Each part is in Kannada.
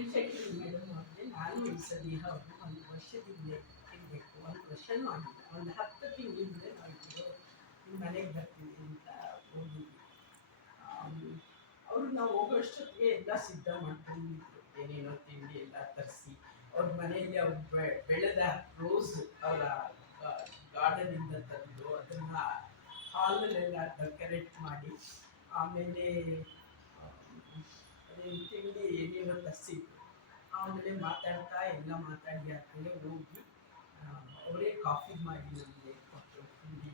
ಇನ್ಫ್ಯಾಕ್ಟ್ ಮೇಡಮ್ ಅವ್ರಿಗೆ ನಾನು ಈ ಸರಿ ಹೌದು ಒಂದು ವರ್ಷದಿಂದ ಇರಬೇಕು, ಒಂದು ವರ್ಷನೂ ಆಗಿಲ್ಲ, ಒಂದು 10 ತಿಂಗಳಿಂದ ನಾವಿಬ್ಬರು ನಿಮ್ಮ ಮನೆಗೆ ಬರ್ತೀವಿ ಅಂತ ಹೋಗಿದ್ವಿ. ಅವರು ನಾವು ಹೋಗೋಷ್ಟೊತ್ತಿಗೆ ಎಲ್ಲ ಸಿದ್ಧ ಮಾಡ್ಕೊಂಡಿದ್ರು, ಏನೇನೋ ತಿಂಡಿ ಎಲ್ಲ ತರಿಸಿ ಅವ್ರ ಮನೆಯಲ್ಲಿ ಅವ್ರು ಬೆಳೆದ ರೋಸ್ ಅವರ ಗಾರ್ಡನಿಂದ ತಂದು ಅದನ್ನು ಹಾಲಲ್ಲೆಲ್ಲ ಡೆಕೋರೇಟ್ ಮಾಡಿ, ಆಮೇಲೆ ಅದೇನು ತಿಂಡಿ ಏನೇನೋ ತರಿಸಿದ್ರು. ಆಮೇಲೆ ಮಾತಾಡ್ತಾ ಎಲ್ಲ ಮಾತಾಡಿ ಆದಮೇಲೆ ಹೋಗಿ ಅವರೇ ಕಾಫಿ ಮಾಡಿ ನಮಗೆ ಕೊಟ್ಟು ತಿಂಡಿ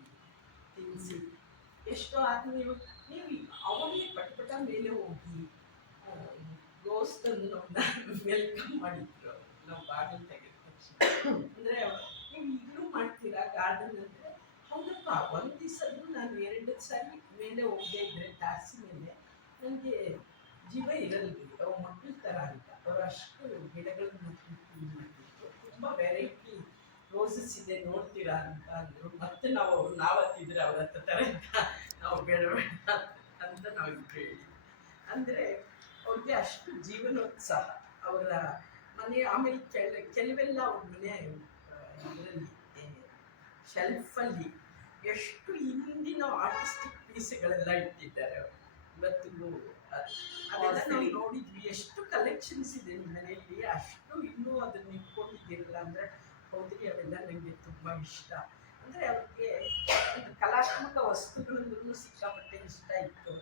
ತಿನ್ನಿಸಿ ಎಷ್ಟೋ ಆದ್ಮೇಲೆ ನೀವು ಅವಾಗಲೇ ಪಟ ಮೇಲೆ ಹೋಗಿ ರೋಸ್ ತಂದು ನಮ್ಮನ್ನ ವೆಲ್ಕಮ್ ಮಾಡಿದ್ರು. ನಾವು ಬಾಗಿಲು ತೆಗೆದ ತಕ್ಷಣ ಅಂದರೆ ನೀವು ಈಗಲೂ ಮಾಡ್ತೀರಾ ಗಾರ್ಡನ್ ಅಂದರೆ? ಹೌದಪ್ಪ, ಒಂದು ದಿವಸದ್ದು ನಾನು 2 ಸಾರಿ ಮೇಲೆ ಹೋಗದೆ ಇದ್ದರೆ ತಾಸಿ ಮೇಲೆ ನನಗೆ ಜೀವ ಇರಲ್ರಿ, ಅವು ಮಕ್ಕಳ ಥರ ಅಂತ. ಅವರು ಅಷ್ಟು ಗಿಡಗಳನ್ನ ಮಾಡ್ತಿದ್ರು. ತುಂಬ ವೆರೈಟಿ ರೋಸಸ್ ಇದೆ ನೋಡ್ತೀರಾ ಅಂತ ಅಂದರು. ಮತ್ತೆ ನಾವು ಹತ್ತಿದ್ರೆ ಅವ್ರ ಹತ್ರ ಥರ ನಾವು ಬೇಡ ಅಂತ ನಾವು ಹೇಳಿ, ಅಂದರೆ ಅವ್ರಿಗೆ ಅಷ್ಟು ಜೀವನೋತ್ಸಾಹ ಅವರ ಮನೆ. ಆಮೇಲೆ ಕೆಲವೆಲ್ಲ ಅವ್ರ ಮನೆ ಇದರಲ್ಲಿ ಶೆಲ್ಫಲ್ಲಿ ಎಷ್ಟು ಹಿಂದಿನ ಆರ್ಟಿಸ್ಟಿಕ್ ಪೀಸ್ಗಳೆಲ್ಲ ಇಟ್ಟಿದ್ದಾರೆ ಅವರು. ಇವತ್ತಿಗೂ ಅದೆಲ್ಲ ನಾವು ನೋಡಿದ್ವಿ. ಎಷ್ಟು ಕಲೆಕ್ಷನ್ಸ್ ಇದೆ ನಿಮ್ಮ ಮನೆಯಲ್ಲಿ, ಅಷ್ಟು ಇನ್ನೂ ಅದನ್ನು ಇಟ್ಕೊಂಡಿದ್ದೀರಲ್ಲ ಅಂದರೆ ಹೌದ್ರಿ, ಅವೆಲ್ಲ ನನಗೆ ತುಂಬ ಇಷ್ಟ. ಅಂದರೆ ಅವ್ರಿಗೆ ಒಂದು ಕಲಾತ್ಮಕ ವಸ್ತುಗಳಂದ್ರೂ ಸಿಕ್ಕಾಪಟ್ಟೆ ಇಷ್ಟ ಇತ್ತು.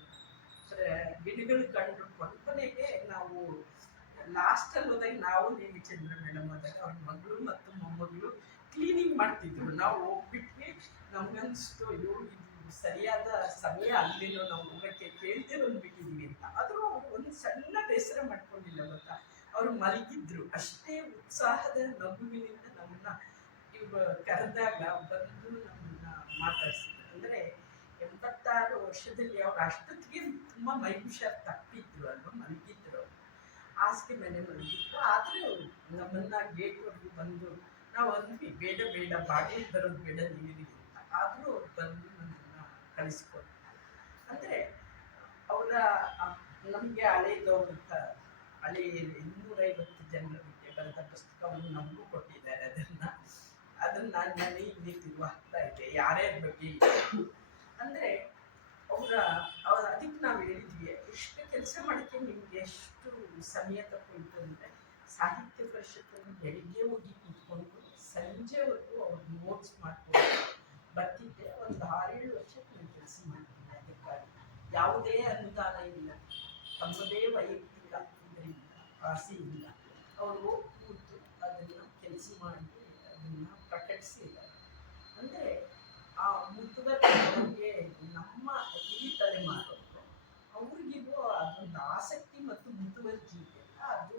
ಅಂದರೆ ಗಿಡಗಳು ಕಂಡು ಕೊನೆಗೆ ನಾವು ಲಾಸ್ಟಲ್ಲಿ ಹೋದಾಗ ನಾವು ದೇವಿಚಂದ್ರ ಮೇಡಮ್ ಹೋದಾಗ ಅವ್ರ ಮಗಳು ಮತ್ತು ಮೊಮ್ಮಗಳು ಕ್ಲೀನಿಂಗ್ ಮಾಡ್ತಿದ್ರು. ನಾವು ಹೋಗ್ಬಿಟ್ವಿ, ನಮ್ಗನ್ನಿಸ್ತು ಅಯ್ಯೋ ಇದು ಸರಿಯಾದ ಸಮಯ ಅಲ್ಲೇನೋ ನಾವು ಹೋಗೋಕ್ಕೆ ಕೇಳದೆ ಬಂದ್ಬಿಟ್ಟಿದ್ವಿ ಅಂತ. ಆದರೂ ಒಂದು ಸಣ್ಣ ಬೇಸರ ಮಾಡ್ಕೊಂಡಿಲ್ಲ ಗೊತ್ತಾ. ಅವರು ಮಲಗಿದ್ರು, ಅಷ್ಟೇ ಉತ್ಸಾಹದ ನಗುವಿನಿಂದ ನಮ್ಮನ್ನ ಕರೆದಾಗ ಬಂದು ನಮ್ಮನ್ನ ಮಾತಾಡಿಸಿದ್ರು. ಅಂದರೆ 86 ವರ್ಷದಲ್ಲಿ ಅವ್ರು ಅಷ್ಟೊತ್ತಿಗೆ ತುಂಬ ಮೈ ಹುಷಾರು ತಪ್ಪಿದ್ರು ಅಲ್ವ, ಮಲಗಿದ್ರು, ಹಾಸಿಗೆ ಮೇಲೆ ಮಲಗಿದ್ರು. ಆದರೂ ನಮ್ಮನ್ನ ಗೇಟ್ವರೆಗೂ ಬಂದು ನಾವು ಅಂದ್ವಿ ಬೇಡ ಬೇಡ ಬಾಗಿಲು ಬರೋದು ಬೇಡ ನೀವಿರಿ ಅಂತ. ಆದರೂ ಅವ್ರು ಬಂದು ನಮ್ಮನ್ನು ಕಳಿಸ್ಕೊಟ್ರು. ಅಂದರೆ ಅವರ ನಮಗೆ ಹಳೆಯದವ್ರಂತ ಹಳೆ 250 ಜನರಿಗೆ ಬರೆದ ಪುಸ್ತಕವನ್ನು ನಮಗೂ ಕೊಟ್ಟಿದ್ದಾರೆ. ಅದನ್ನು ನಾನು ಇಲ್ಲಿ ತಿರುವಾಗ್ತಾ ಇದ್ದೆ ಯಾರ್ಯಾರ ಬಗ್ಗೆ. ಅಂದರೆ ಅದಕ್ಕೆ ನಾವು ಹೇಳಿದ್ವಿ, ಎಷ್ಟು ಕೆಲಸ ಮಾಡೋಕ್ಕೆ ನಿಮ್ಗೆ ಎಷ್ಟು ಸಮಯ ತಗೊಳ್ತು ಅಂದರೆ, ಸಾಹಿತ್ಯ ಪರಿಷತ್ತನ್ನು ಬೆಳಿಗ್ಗೆ ಹೋಗಿ ಕೂತ್ಕೊಂಡು ಸಂಜೆವರೆಗೂ ಅವ್ರು ನೋಟ್ಸ್ ಮಾಡ್ಕೊಂಡು ಬರ್ತಿದ್ದೆ. ಒಂದು 6-7 ವರ್ಷಕ್ಕೆ ನಾನು ಕೆಲಸ ಮಾಡ್ತಿದ್ದೆ. ಅದಕ್ಕಾಗಿ ಯಾವುದೇ ಅನುದಾನ ಇಲ್ಲ, ತಮ್ಮದೇ ವೈಯಕ್ತಿಕ ಇದರಿಂದ ಆಸೆ ಇಲ್ಲ. ಅವರು ಹೋಗಿ ಕೂತು ಅದನ್ನು ಕೆಲಸ ಮಾಡಿ ಅದನ್ನು ಪ್ರಕಟಿಸಿದ್ದಾರೆ. ಅಂದರೆ ಆ ಮುತುವರ್ಜಿಗೆ ನಮ್ಮ ಈ ತಲೆಮಾರವರು ಅವ್ರಿಗಿಗೂ ಅದೊಂದು ಆಸಕ್ತಿ ಮತ್ತು ಮುತುವರ್ಜಿ ಇದೆ. ಅದು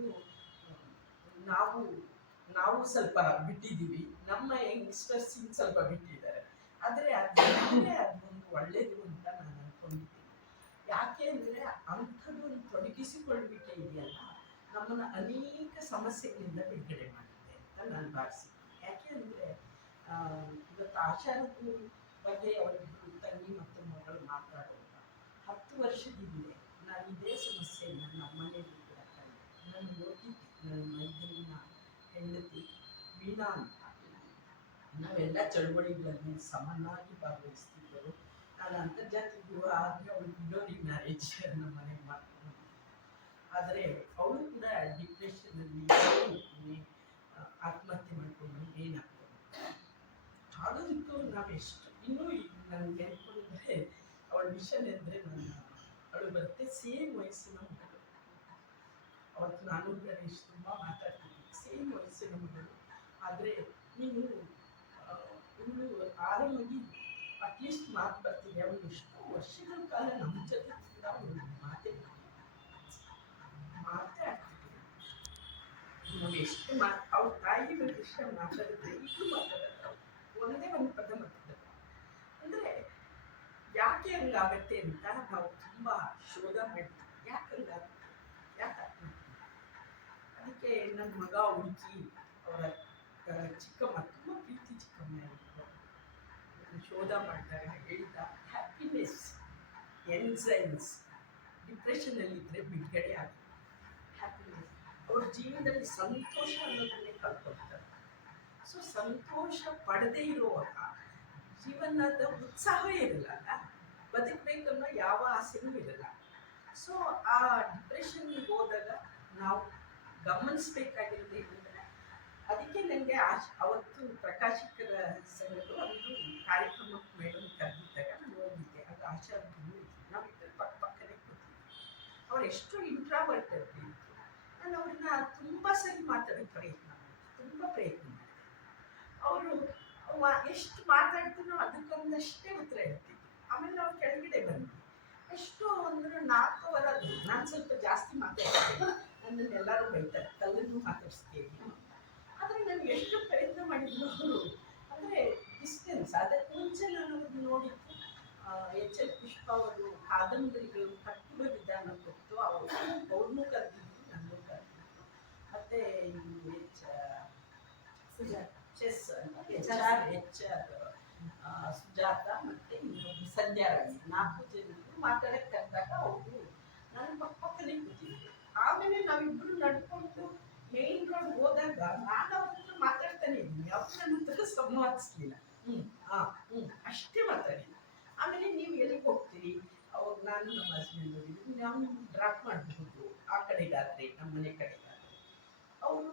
ನಾವು ಸ್ವಲ್ಪ ಬಿಟ್ಟಿದ್ದೀವಿ, ನಮ್ಮ ಯಂಗ್ಸ್ಟರ್ಸ್ ಸ್ವಲ್ಪ ಬಿಟ್ಟಿದ್ದಾರೆ. ಆದರೆ ಅದೊಂದು ಒಳ್ಳೆಯದು ಅಂತ ನಾನು ಅಂದ್ಕೊಂಡಿದ್ದೀನಿ. ಯಾಕೆ ಅಂದರೆ ಅಂಥದ್ದೊಂದು ತೊಡಗಿಸಿಕೊಳ್ಳುವಿಕೆ ಇದೆಯಲ್ಲ, ನಮ್ಮನ್ನು ಅನೇಕ ಸಮಸ್ಯೆಗಳಿಂದ ಬಿಡುಗಡೆ ಮಾಡುತ್ತೆ ಅಂತ ನಾನು ಭಾವಿಸಿದ್ದೀನಿ. ಯಾಕೆ ಅಂದರೆ ಇವತ್ತು ಆಚಾರದ ಬಗ್ಗೆ ಅವರಿಬ್ಬರು ತಂಗಿ ಮತ್ತು ಮಗಳು ಮಾತಾಡುವಾಗ 10 ವರ್ಷದಿಂದ ನಾನು ಇದೇ ಸಮಸ್ಯೆಯನ್ನು ನಮ್ಮ ಮನೆಯಲ್ಲಿ ಕೂಡ ಕಂಡೆ. ನಾನು ಹೋಗಿದ್ದೆ, ನನ್ನ ಮೈದೂರಿನ ಹೆಂಡತಿ ವೀಣಾ ಅಂತ. ನಾವೆಲ್ಲ ಚಳುವಳಿಗಳಲ್ಲಿ ಸಮನಾಗಿ ಭಾಗವಹಿಸ್ತಿದ್ದರು. ನಾನು ಅಂತರ್ಜಾತಿ ಗೃಹ ಆದರೆ ಅವಳು ಇನ್ನೊಂದಿಗೆ ಮ್ಯಾರೇಜ್ ನಮ್ಮ ಮನೆಗೆ ಮಾಡ್ಕೊಂಡು. ಆದರೆ ಅವಳು ಕೂಡ ಡಿಪ್ರೆಷನಲ್ಲಿ ಆತ್ಮಹತ್ಯೆ ಮಾಡಿಕೊಂಡು ಏನಾಗ್ತದೆ. ಅದಂತೂ ನಾವೆಷ್ಟು ಇನ್ನೂ ನನಗೆ ನೆನ್ಕೊಂಡ್ರೆ ಅವಳ ವಿಷಯ ಅಂದರೆ ಅವಳು ಬರುತ್ತೆ. ಸೇಮ್ ವಯಸ್ಸಿನ ಮಗಳು, ಅವತ್ತು ನಾನು ಗಣೇಶ್ ತುಂಬ ಮಾತಾಡ್ತಿದ್ವಿ, ಸೇಮ್ ವಯಸ್ಸಿನ ಮಗಳು. ಆದರೆ ನೀನು ಇವಳು ಆರಾಮಾಗಿ ಅಟ್ಲೀಸ್ಟ್ ಮಾತು ಬರ್ತಿದೆ. ಅವಳು ಎಷ್ಟೋ ವರ್ಷಗಳ ಕಾಲ ನಮ್ಮ ಜೊತೆ ಕೂಡ ಅವಳು ಮಾತೇ ಆಗ್ತಿದ್ವಿ. ನಾವು ಎಷ್ಟು ಅವ್ರ ತಾಯಿ ಬಗ್ಗೆ ಇಷ್ಟ ಮಾತಾಡಿದ್ರೆ ಈಗಲೂ ಮಾತಾಡೋದು, ಒಂದೇ ಒಂದು ಪದ ಮಾತಾಡೋದು. ಅಂದರೆ ಯಾಕೆ ಹಂಗಾಗತ್ತೆ ಅಂತ ನಾವು ತುಂಬ ಶೋಧ ಮಾಡ್ತೀವಿ. ಯಾಕೆ ಹಂಗಾಗುತ್ತೆ, ಯಾಕೆ ಅದಕ್ಕೆ ನನ್ನ ಮಗ ಹುಡುಕಿ ಅವರ ಚಿಕ್ಕಮ್ಮ, ತುಂಬ ಪ್ರೀತಿ ಚಿಕ್ಕಮ್ಮ ಶೋಧ ಮಾಡಿದಾಗ ಹೇಳ್ತಾ, ಹ್ಯಾಪಿನೆಸ್ ಎನ್ಸೈನ್ಸ್ ಡಿಪ್ರೆಷನಲ್ಲಿದ್ದರೆ ಬಿಡುಗಡೆ ಆಗುತ್ತೆ. ಹ್ಯಾಪಿನೆಸ್ ಅವ್ರ ಜೀವನದಲ್ಲಿ ಸಂತೋಷ ಅನ್ನೋದನ್ನೇ ಕಳ್ಕೊಳ್ತಾರೆ. ಸೊ ಸಂತೋಷ ಪಡದೇ ಇರುವಾಗ ಜೀವನದ ಉತ್ಸಾಹವೇ ಇರಲ್ಲ, ಬದುಕಬೇಕನ್ನೋ ಯಾವ ಆಸೆನೂ ಇರಲ್ಲ. ಸೊ ಆ ಡಿಪ್ರೆಷನ್ಗೆ ಹೋದಾಗ ನಾವು ಗಮನಿಸ್ಬೇಕಾಗಿರೋದು ಏನಂದರೆ, ಅದಕ್ಕೆ ನನಗೆ ಅವತ್ತು ಪ್ರಕಾಶಿಕರ ಸಂಘದ ಒಂದು ಕಾರ್ಯಕ್ರಮಕ್ಕೆ ಮೇಡಮ್ ಕರೆದಿದ್ದಾಗ ನಾನು ಹೋಗಿದ್ದೆ. ಆಗ ಆಶಾ ನಾವಿಬ್ಬರು ಪಕ್ಕ ಪಕ್ಕನೇ ಕೂತಿದ್ವಿ. ಅವ್ರು ಎಷ್ಟು ಇಂಟ್ರಾವರ್ಟೆಡ್ ಇತ್ತು. ನಾನು ಅವ್ರನ್ನ ತುಂಬ ಸರಿ ಮಾತಾಡೋ ಪ್ರಯತ್ನ ಮಾಡಿದೆ, ತುಂಬ ಪ್ರಯತ್ನ ಮಾಡಿದೆ. ಅವರು ಎಷ್ಟು ಮಾತಾಡ್ತೀನೋ ಅದಕ್ಕೊಂದಷ್ಟೇ ಉತ್ತರ ಹೇಳ್ತಿದ್ವಿ. ಆಮೇಲೆ ನಾವು ಕೆಳಗಡೆ ಬಂದ್ವಿ. ಎಷ್ಟು ಅಂದ್ರೆ 4 ಬರೋದು. ನಾನು ಸ್ವಲ್ಪ ಜಾಸ್ತಿ ಮಾತಾಡ್ತೀನಿ, ನನ್ನನ್ನೆಲ್ಲರೂ ಬೈತಾರೆ, ಕಲ್ಲನ್ನು ಮಾತಾಡಿಸ್ತೀನಿ. ಆದರೆ ನಾನು ಎಷ್ಟು ಪ್ರಯತ್ನ ಮಾಡಿದ್ರು ಅವರು, ಅಂದರೆ ಡಿಸ್ಟೆನ್ಸ್. ಅದಕ್ಕೆ ಮುಂಚೆ ನಾನು ಅವ್ರನ್ನ ನೋಡಿದ್ದು HL ಪುಷ್ಪ ಅವರು ಕಾದಂಬರಿಗಳು ಕಟ್ಟುವ ವಿಧಾನ ಕೊಟ್ಟು ಅವ್ರನ್ನೂ ಕರೆದಿದ್ರು, ನನ್ನೂ ಕರೆದಿದ್ರು. ಮತ್ತು ಚೆಸ್ ಸುಜಾತ ಮತ್ತು ಇನ್ನೊಬ್ಬರು ಸಂಧ್ಯಾರಾಣಿ, 4 ಜನರು ಮಾತಾಡಕ್ಕೆ ಕರೆದಾಗ ಅವರು ನಾನು ಪಕ್ಕನೇ ಕೂತಿದ್ದೆ. ಆಮೇಲೆ ನಾವಿಬ್ಬರು ನಡ್ಕೊಂಡು ಮೇನ್ ರೋಡ್ ಹೋದಾಗ ನಾನು ಅವ್ರ ಹತ್ರ ಮಾತಾಡ್ತಾನೆ ಇದ್ದೀನಿ, ಅವ್ರು ನನ್ನ ಹತ್ರ ಸಂವಾದಿಸ್ಲಿಲ್ಲ. ಅಷ್ಟೇ ಮಾತಾಡಿಲ್ಲ. ಆಮೇಲೆ ನೀವು ಎಲ್ಲಿಗೆ ಹೋಗ್ತೀರಿ? ಅವಾಗ ನಾನು ನಮ್ಮ ಹಸ್ಬೆಂಡ್ ಹೋಗಿದ್ವಿ, ನಾವು ಡ್ರಾಪ್ ಮಾಡಬಹುದು ಆ ಕಡೆಗಾದರೆ, ನಮ್ಮ ಮನೆ ಕಡೆಗಾದರೆ. ಅವರು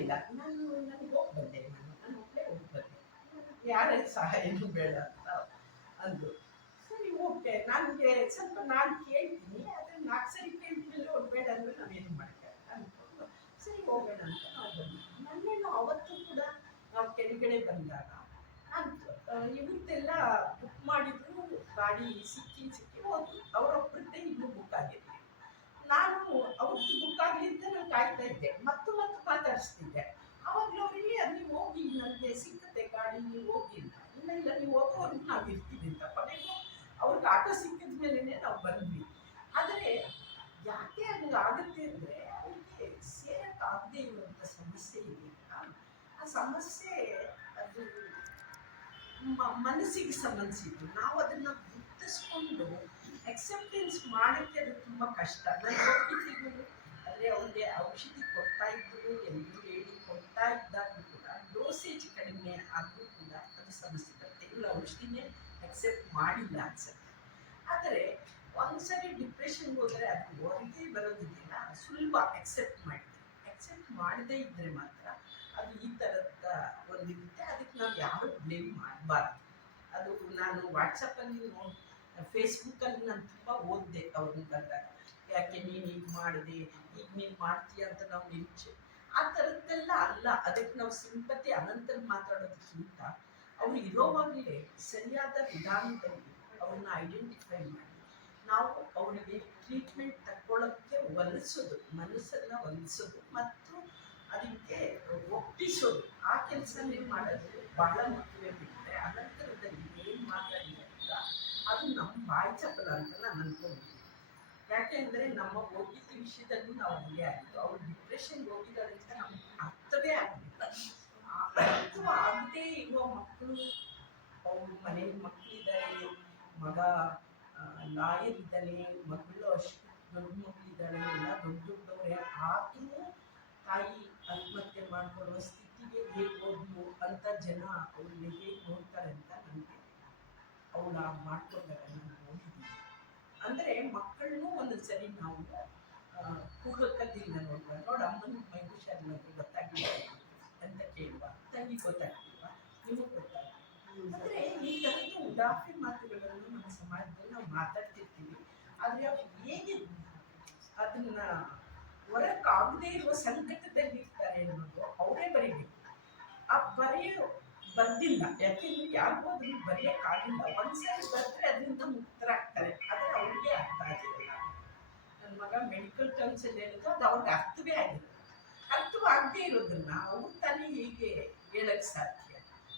ಇಲ್ಲ ನನಗೆ ಹೋಗಿ ಬಂದೆ, ನಾನು ಒಬ್ಬಳೇ ಹೋಗಿ ಬಂದೆ, ಯಾರ ಸಹಾಯನೂ ಬೇಡ ಅಂತ ಅಂದರು. ಸರಿ ಓಕೆ, ನನಗೆ ಸ್ವಲ್ಪ ನಾನು ಕೇಳ್ತೀನಿ, ಆದರೆ 4 ಸರಿ ಕೇಳ್ತಿಲ್ಲ, ಅವ್ರು ಬೇಡ ಅಂದರೆ ನಾವೇನು ಮಾಡ್ತಾರೆ ಅಂದ್ಕೊಂಡು ಸರಿ ಹೋಗೋಣ ಅಂತ ನಾವು ಬಂದ್ವಿ. ನನ್ನೇನು ಅವತ್ತು ಕೂಡ ನಾವು ಕೆಳಗಡೆ ಬಂದಾಗ ಇವ್ರದ್ದೆಲ್ಲ ಬುಕ್ ಮಾಡಿದ್ರು, ಗಾಡಿ ಸಿಕ್ಕಿ ಹೋದ್ರು. ಅವರೊಬ್ಬರದ್ದೇ ಇನ್ನೂ ಬುಕ್ ಆಗಿರಲಿಲ್ಲ. ನಾನು ಅವ್ರದ್ದು ಬುಕ್ ಆಗಲಿ ಅಂತ ನಾನು ಕಾಯ್ತಾ ಇದ್ದೆ, ಮತ್ತು ಮಾತಾಡಿಸ್ತಿದ್ದೆ. ಆವಾಗಲೂ ಅವರಿಗೆ ನೀವು ಹೋಗಿ, ನನಗೆ ಸಿಕ್ಕತ್ತೆ ಗಾಡಿ, ನೀವು ಹೋಗಿಲ್ಲ. ಇಲ್ಲ ನೀವು ಹೋಗೋವರೆಗೂ ನಾವು ಇರ್ತೀವಿ ಅಂತ. ಕೊನೆಗೂ ಅವ್ರಿಗೆ ಆಟೋ ಸಿಕ್ಕಿದ ಮೇಲೇ ನಾವು ಬಂದ್ವಿ. ಆದರೆ ಯಾಕೆ ಹಂಗೆ ಆಗುತ್ತೆ ಅಂದರೆ, ಅವ್ರಿಗೆ ಸೇರಕ್ಕಾಗದೇ ಇರುವಂಥ ಸಮಸ್ಯೆ ಇದೆಯಲ್ಲ, ಆ ಸಮಸ್ಯೆ ಅದು ಮನಸ್ಸಿಗೆ ಸಂಬಂಧಿಸಿದ್ದು. ನಾವು ಅದನ್ನು ಗುರುತಿಸ್ಕೊಂಡು ಎಕ್ಸೆಪ್ಟೆನ್ಸ್ ಮಾಡೋಕ್ಕೆ ಅದು ತುಂಬ ಕಷ್ಟ. ನಾನು ಹೋಗಿದ್ದೀವಿ, ಆದರೆ ಅವ್ರಿಗೆ ಔಷಧಿ ಕೊಡ್ತಾ ಇದ್ರು, ಎಲ್ಲರೂ ಹೇಳಿ ಕೊಡ್ತಾ ಇದ್ದಾಗೂ ಕೂಡ ಡೋಸೇಜ್ ಕಡಿಮೆ ಆದರೂ ಕೂಡ ಅದು ಸಮಸ್ಯೆ ಬರುತ್ತೆ. ಇಲ್ಲ ಔಷಧಿನೇ ಅಕ್ಸೆಪ್ಟ್ ಮಾಡಿಲ್ಲ ಅನ್ಸುತ್ತೆ. ಆದರೆ ಒಂದ್ಸರಿ ಡಿಪ್ರೆಷನ್ಗೆ ಹೋದರೆ ಅದು ಹೊರಗೆ ಬರೋದಿದೆಯಲ್ಲ, ಸುಲಭ ಅಕ್ಸೆಪ್ಟ್ ಮಾಡದೇ ಇದ್ದರೆ ಮಾತ್ರ ಅದು ಈ ಥರದ ಒಂದಿರುತ್ತೆ. ಅದಕ್ಕೆ ನಾವು ಯಾರೂ ಬ್ಲೇಮ್ ಮಾಡಬಾರ್ದು. ಅದು ನಾನು ವಾಟ್ಸಪ್ಪಲ್ಲಿ ಫೇಸ್ಬುಕ್ಕಲ್ಲಿ ನಾನು ತುಂಬ ಓದಿದೆ ಅವ್ರನ್ನ ಬಂದಾಗ, ಯಾಕೆ ನೀನು ಈಗ ಮಾಡಿದೆ, ಈಗ ನೀನು ಮಾಡ್ತೀಯ ಅಂತ ನಾವು ನಿರೀಕ್ಷೆ, ಆ ಥರದ್ದೆಲ್ಲ ಅಲ್ಲ. ಅದಕ್ಕೆ ನಾವು ಸಿಂಪತಿ ಅನಂತಲ್ಲಿ ಮಾತಾಡೋದಕ್ಕಿಂತ ಅವ್ರು ಇರೋವಾಗಲೇ ಸರಿಯಾದ ವಿಧಾನದಲ್ಲಿ ಅವ್ರನ್ನ ಐಡೆಂಟಿಫೈ ಮಾಡಿ ನಾವು ಅವರಿಗೆ ಟ್ರೀಟ್ಮೆಂಟ್ ತಗೊಳ್ಳೋಕ್ಕೆ ಒಲಿಸೋದು, ಮನಸ್ಸನ್ನು ಒಲಿಸೋದು ಮತ್ತು ಅದಕ್ಕೆ ಒಪ್ಪಿಸೋದು, ಆ ಕೆಲಸನೇ ಮಾಡೋದು ಬಹಳ ಮುಖ್ಯವೇ. ಬಿಟ್ಟರೆ ಅನಂತರದಲ್ಲಿ ಏನು ಮಾತಾಡಿದಾಗ ಅದು ನಮ್ಮ ಬಾಯಿ ಚಪ್ಪಲ ಅಂತ ನಾನು ಅಂದ್ಕೊಂಡಿದ್ದೀನಿ. ಯಾಕೆಂದರೆ ನಮ್ಮ ಹೋಗಿದ್ದ ವಿಷಯದಲ್ಲೂ ನಾವು ಹಂಗೆ ಆಗಿದ್ದು. ಅವ್ರು ಡಿಪ್ರೆಷನ್ಗೆ ಹೋಗಿದ್ದಾರೆ ಅಂತ ನಮ್ಗೆ ಅರ್ಥವೇ ಆಗಲಿಲ್ಲ. ಅರ್ಥ ಆಗದೇ ಇರುವ ಮಕ್ಕಳು, ಅವ್ರ ಮನೇಲಿ ಮಕ್ಕಳಿದ್ದಾರೆ, ಮಗ ಲಾಯರ್ ಇದ್ದಾನೆ, ಮಗಳು ಅಷ್ಟು ದೊಡ್ಡ ಮಕ್ಕಳಿದ್ದಾಳೆ, ಎಲ್ಲ ದೊಡ್ಡವರೇ, ಆದರೂ ತಾಯಿ ಆತ್ಮಹತ್ಯೆ ಮಾಡಿಕೊಳ್ಳುವ ಸ್ಥಿತಿಗೆ ಹೇಗೆ ಹೋದ್ಲು ಅಂತ ಜನ ಅವ್ರಿಗೆ ಹೇಗೆ ನೋಡ್ತಾರೆ ಅಂತ ನನಗೆ ಅವಳ ಮಾಡ್ಕೊಂಡಾಗ ನಾನು ನೋಡಿದ್ದೀನಿ. ಅಂದರೆ ಮಕ್ಕಳನ್ನೂ ಒಂದೊಂದು ಸರಿ ನಾವು ಕೂಗಕ್ಕದಿಂದ ನೋಡುವ ಅಮ್ಮನ ಮೈ ಹುಷಾರಿಲ್ಲ ಗೊತ್ತಾಗಿಲ್ಲ ಅಂತ ಕೇಳುವ, ತಂಗಿ ಗೊತ್ತಾಗ್ತಿಲ್ವಾ, ನಿಮಗೆ ಗೊತ್ತಾಗ. ಅಂದರೆ ಈ ಥರದ ಉದಾಹರಣೆ ಮಾತುಗಳನ್ನು ನಮ್ಮ ಸಮಾಜದಲ್ಲಿ ನಾವು ಮಾತಾಡ್ತಿರ್ತೀವಿ. ಆದರೆ ಅವ್ರು ಹೇಗೆ ಅದನ್ನು ಹೊರಕ್ಕಾಗದೇ ಇರುವ ಸಂಕಟದಲ್ಲಿ ಇರ್ತಾರೆ ಅನ್ನೋದು ಅವರೇ ಬರೀಬೇಕು. ಆ ಬರ್ದಿಲ್ಲ, ಯಾಕೆಂದರೆ ಯಾರಿಗೂ ಅದನ್ನು ಬರೆಯೋಕ್ಕಾಗಿಲ್ಲ. ಒಂದ್ಸರಿ ಬರೆದ್ರೆ ಅದರಿಂದ ಮುಕ್ತರಾಗ್ತಾರೆ, ಆದರೆ ಅವ್ರಿಗೆ ಅರ್ಥ ಆಗಿರಲ್ಲ. ನನ್ನ ಮಗ ಮೆಡಿಕಲ್ ಟರ್ಮ್ಸಲ್ಲಿ ಹೇಳಿದ್ರು, ಅದು ಅವ್ರಿಗೆ ಅರ್ಥವೇ ಆಗಿಲ್ಲ. ಅರ್ಥವಾಗದೇ ಇರೋದನ್ನ ಅವ್ರು ತಾನೇ ಹೇಗೆ ಹೇಳಕ್ಕೆ ಸಾಧ್ಯ?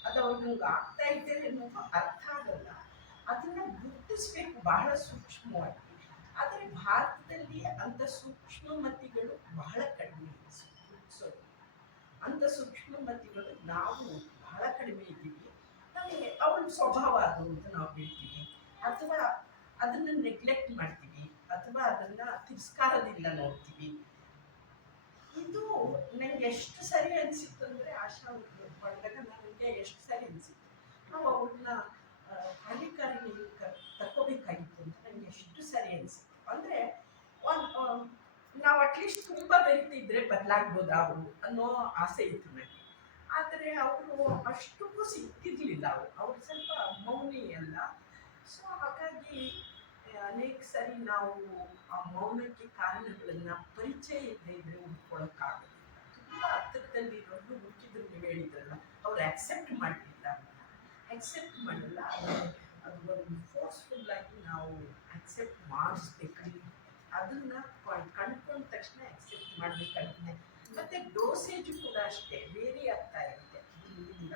ಅದು ಅವ್ರಿಗೆ ಆಗ್ತಾ ಇದ್ದಾರೆ ಅನ್ನೋದು ಅರ್ಥ ಆಗಲ್ಲ. ಅದನ್ನು ಗುರುತಿಸ್ಬೇಕು ಬಹಳ ಸೂಕ್ಷ್ಮವಾಗಿ. ಆದರೆ ಭಾರತದಲ್ಲಿ ಅಂಥ ಸೂಕ್ಷ್ಮಮತಿಗಳು ಬಹಳ ಕಡಿಮೆ. ಗುರುತಿಸೋದು ಅಂಥ ಸೂಕ್ಷ್ಮಮತಿಗಳು ನಾವು ಬಹಳ ಕಡಿಮೆ ಇದ್ದೀವಿ. ನಮಗೆ ಅವಳ ಸ್ವಭಾವ ಅದು ಅಂತ ನಾವು ಹೇಳ್ತೀವಿ, ಅಥವಾ ಅದನ್ನು ನೆಗ್ಲೆಕ್ಟ್ ಮಾಡ್ತೀವಿ, ಅಥವಾ ಅದನ್ನು ತಿರಸ್ಕಾರದಿಂದ ನೋಡ್ತೀವಿ. ಇದು ನಂಗೆ ಎಷ್ಟು ಸರಿ ಅನಿಸಿತ್ತು ಅಂದರೆ ಆಶಾ ಅವ್ರು ಮಾಡಿದಾಗ ನನಗೆ ಎಷ್ಟು ಸರಿ ಅನಿಸಿತ್ತು ನಾವು ಅವ್ರನ್ನ ಕಾರ್ಯಕಾರಿಣಿ ತಕ್ಕೋಬೇಕಾಗಿತ್ತು ಅಂತ ನನಗೆ ಎಷ್ಟು ಸರಿ ಅನಿಸಿತ್ತು ಅಂದರೆ ಒಂದು ನಾವು ಅಟ್ಲೀಸ್ಟ್ ತುಂಬ ಬೆರಿತಿದ್ರೆ ಬದಲಾಗ್ಬೋದಾ ಅವರು ಅನ್ನೋ ಆಸೆ ಇತ್ತು ನನಗೆ. ಆದರೆ ಅವರು ಅಷ್ಟಕ್ಕೂ ಸಿಕ್ಕಿರಲಿಲ್ಲ. ಅವರು ಸ್ವಲ್ಪ ಮೌನಿ ಅಲ್ಲ. ಸೊ ಹಾಗಾಗಿ ಅನೇಕ ಸರಿ ನಾವು ಆ ಮೌನಕ್ಕೆ ಕಾರಣಗಳನ್ನು ಪರಿಚಯ ಇಲ್ಲದೆ ಇದ್ರೆ ಹುಡ್ಕೊಳಕ್ಕಾಗೋದಿಲ್ಲ. ತುಂಬ ಹತ್ತಿರದಲ್ಲಿ ಇರೋದು ಹುಡುಕಿದ್ರು ನೀವು ಹೇಳಿದ್ರಲ್ಲ, ಅವ್ರು ಆಕ್ಸೆಪ್ಟ್ ಮಾಡಲಿಲ್ಲ, ಆಕ್ಸೆಪ್ಟ್ ಮಾಡಲ್ಲ. ಅದು ಒಂದು ಫೋರ್ಸ್ಫುಲ್ ಆಗಿ ನಾವು ಆಕ್ಸೆಪ್ಟ್ ಮಾಡಿಸ್ಬೇಕು. ಅದನ್ನ ಕಂಡ್ಕೊಂಡ ತಕ್ಷಣ ಆಕ್ಸೆಪ್ಟ್ ಮಾಡಬೇಕಾಗುತ್ತೆ. ಮತ್ತೆ ಡೋಸೇಜು ಕೂಡ ಅಷ್ಟೇ ವೇರಿ ಆಗ್ತಾ ಇರುತ್ತೆ ಇದರಿಂದ.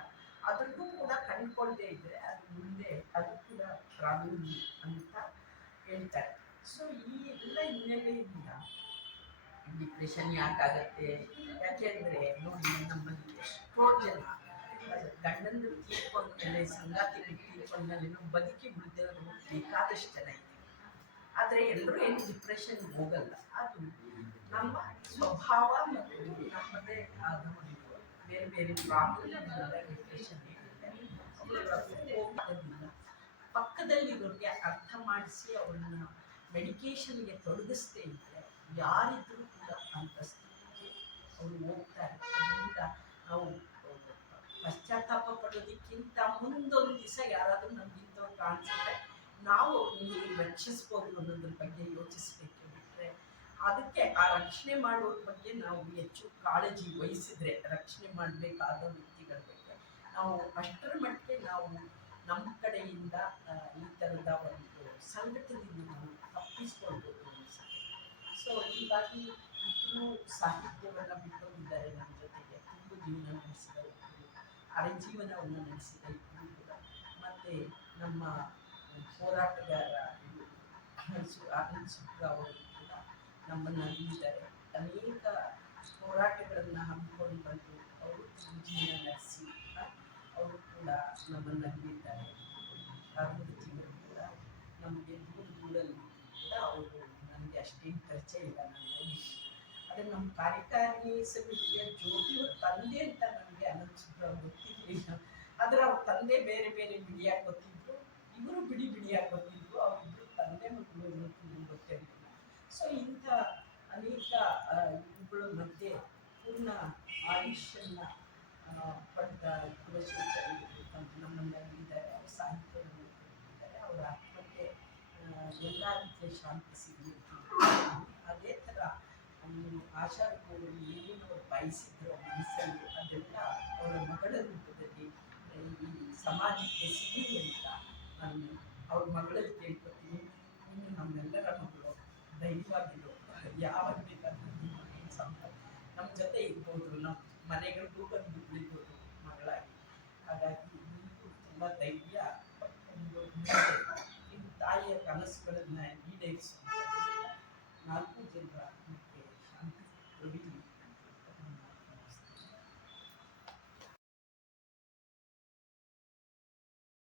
ಅದ್ರದ್ದು ಕೂಡ ಕಂಡ್ಕೊಳ್ದೇ ಇದ್ರೆ ಅದು ಮುಂದೆ ಅದು ಕೂಡ ಪ್ರಾಬ್ಲಮ್ ಅಂತ ಹೇಳ್ತಾರೆ. ಸೊ ಈ ಎಲ್ಲ ಹಿನ್ನೆಲೆಯಿಂದ ಡಿಪ್ರೆಷನ್ ಯಾಕಾಗತ್ತೆ? ಯಾಕೆಂದರೆ ನೋಡಿ, ನಮ್ಮಲ್ಲಿ ಎಷ್ಟೋ ಜನ ಗಂಡಂದು ತೀರ್ಕೊಂಡ್ಮೇಲೆ ಸಂಗಾತಿ ತೀರ್ಕೊಂಡ್ಮೇಲೆ ಬದುಕಿ ಬಿಡ್ದಿರೋದು ಬೇಕಾದಷ್ಟು ಜನ ಇದೆ. ಆದರೆ ಎಲ್ಲರೂ ಏನು ಡಿಪ್ರೆಷನ್ ಹೋಗಲ್ಲ. ಅದು ನಮ್ಮ ಸ್ವಭಾವ ಮತ್ತು ನಮ್ಮದೇ ಆದ ಬೇರೆ ಬೇರೆ ಪ್ರಾಬ್ಲಮ್ಗಳಿಂದ ಡಿಪ್ರೆಷನ್ ಹೋಗೋದಿಲ್ಲ. ಪಕ್ಕದಲ್ಲಿರೋರಿಗೆ ಅರ್ಥ ಮಾಡಿಸಿ ಅವ್ರನ್ನ ಮೆಡಿಕೇಷನ್ಗೆ ತೊಡಗಿಸ್ತೇ ಇದ್ದರೆ ಯಾರಿದ್ರೂ ಕೂಡ ಅಂತ ಸ್ಥಿತಿಗೆ ಅವರು ಹೋಗ್ತಾರೆ. ಅದರಿಂದ ನಾವು ಪಶ್ಚಾತ್ತಾಪ ಪಡೋದಕ್ಕಿಂತ ಮುಂದೊಂದು ದಿವಸ ಯಾರಾದರೂ ನಮಗಿಂತವ್ರು ಕಾಣಿಸಿದ್ರೆ ನಾವು ಅವ್ರನ್ನ ರಕ್ಷಿಸ್ಬೋದು ಅನ್ನೋದ್ರ ಬಗ್ಗೆ ಯೋಚಿಸ್ಬೇಕು. ಬಿಟ್ಟರೆ ಅದಕ್ಕೆ ಆ ರಕ್ಷಣೆ ಮಾಡೋದ್ರ ಬಗ್ಗೆ ನಾವು ಹೆಚ್ಚು ಕಾಳಜಿ ವಹಿಸಿದ್ರೆ, ರಕ್ಷಣೆ ಮಾಡಬೇಕಾದ ವ್ಯಕ್ತಿಗಳ ಬಗ್ಗೆ ನಾವು ಅಷ್ಟರ ಮಟ್ಟಿಗೆ ನಾವು ನಮ್ಮ ಕಡೆಯಿಂದ ಈ ಥರದ ಒಂದು ಸಂಘಟನೆಯಿಂದ ನಾವು ತಪ್ಪಿಸ್ಕೊಳ್ಬೋದು ಅನಿಸುತ್ತೆ. ಸೊ ಹೀಗಾಗಿ ಇಬ್ಬರು ಸಾಹಿತ್ಯವನ್ನು ಬಿಟ್ಟೋಗಿದ್ದಾರೆ ನಮ್ಮ ಜೊತೆಗೆ. ತುಂಬ ಜೀವನ ನಡೆಸಿದವರು, ಅರೆ ಜೀವನವನ್ನು ನಡೆಸಿದ ಇಬ್ಬರು ಕೂಡ. ಮತ್ತು ನಮ್ಮ ಹೋರಾಟಗಾರ ಅನಿಲ್ ಸುಬ್ರ ಅವರು ಕೂಡ ನಮ್ಮನ್ನು ಅಲ್ಲಿದ್ದಾರೆ. ಅನೇಕ ಹೋರಾಟಗಳನ್ನು ಹಮ್ಮಿಕೊಂಡು ಬಂದು ಅವರು ಜೀವನ ನಡೆಸಿ ಅವರು ಕೂಡ ನಮ್ಮನ್ನು ಅಲ್ಲಿದ್ದಾರೆ. ರಾಘವತಿಯವರು ಕೂಡ ನಮಗೆ ದೂರದಲ್ಲಿ ಕೂಡ ಅವರು ನನಗೆ ಅಷ್ಟೇನು ಪರಿಚಯ ಇಲ್ಲ, ನಾನು ನೋಡಿದ್ದೀನಿ. ಆದರೆ ನಮ್ಮ ಕಾರ್ಯಕಾರಿಣಿ ಸಮಿತಿಯ ಜ್ಯೋತಿಯವ್ರ ತಂದೆ ಅಂತ ನನಗೆ ಅನಂತ್ ಸುಬ್ರ ಗೊತ್ತಿರಲಿಲ್ಲ. ಆದರೆ ಅವ್ರ ತಂದೆ ಬೇರೆ ಬೇರೆ ಬಿಡಿಯಾಗಿ ಗೊತ್ತಿದ್ರು, ಇವರು ಬಿಡಿ ಬಿಡಿಯಾಗಿ ಗೊತ್ತಿದ್ರು. ಅವರಿಬ್ಬರು ತಂದೆ ಮಕ್ಕಳು ಅನ್ನೋದು ಗೊತ್ತಿರಲಿಲ್ಲ. ಸೊ ಇಂಥ ಅನೇಕ ಇವುಗಳ ಮಧ್ಯೆ ಪೂರ್ಣ ಆಯುಷ್ಯನ್ನ ಪಡೆದ ಕುಲಶೇಖರ್ ನಮ್ಮಲ್ಲಿದ್ದಾರೆ. ಅವ್ರ ಸಾಹಿತ್ಯವನ್ನು ಕೊಟ್ಟಿದ್ದಾರೆ. ಅವರ ಆತ್ಮಕ್ಕೆ ಎಲ್ಲ ರೀತಿಯ ಶಾಂತಿ ಸಿಗಲಿಕ್ಕೆ. ಅದೇ ಥರ ಆಶಾರವರು ಏನೇನು ಅವ್ರು ಬಯಸಿದ್ರು ಮನಸ್ಸಲ್ಲಿ ಅದೆಲ್ಲ ಅವರ ಮಗಳ ರೂಪದಲ್ಲಿ ಈ ಸಮಾಜಕ್ಕೆ ಸಿಗಲಿ ಅಂತ ನಾನು ಅವ್ರ ಮಗಳಲ್ಲಿ ಕೇಳ್ಕೊತೀನಿ. ಇನ್ನು ನಮ್ಮೆಲ್ಲರ ಮಗಳು ಧೈರ್ಯವಾಗಿರೋ ಯಾವಾಗ ಬೇಕಾದ್ರೂ ನಮ್ಮ ಜೊತೆ ಇರ್ಬೋದು, ನಮ್ಮ ಮನೆಗಳಿಗೂ ಬಂದು ಉಳಿಬೋದು ಮಗಳಾಗಿ. ಹಾಗಾಗಿ ನಿಮಗೂ ತುಂಬ ಧೈರ್ಯ, ಒಂದು ನಿಮ್ಮ ತಾಯಿಯ ಕನಸುಗಳನ್ನು ಈಡೇರಿಸುವಂಥ 4 ಜನರ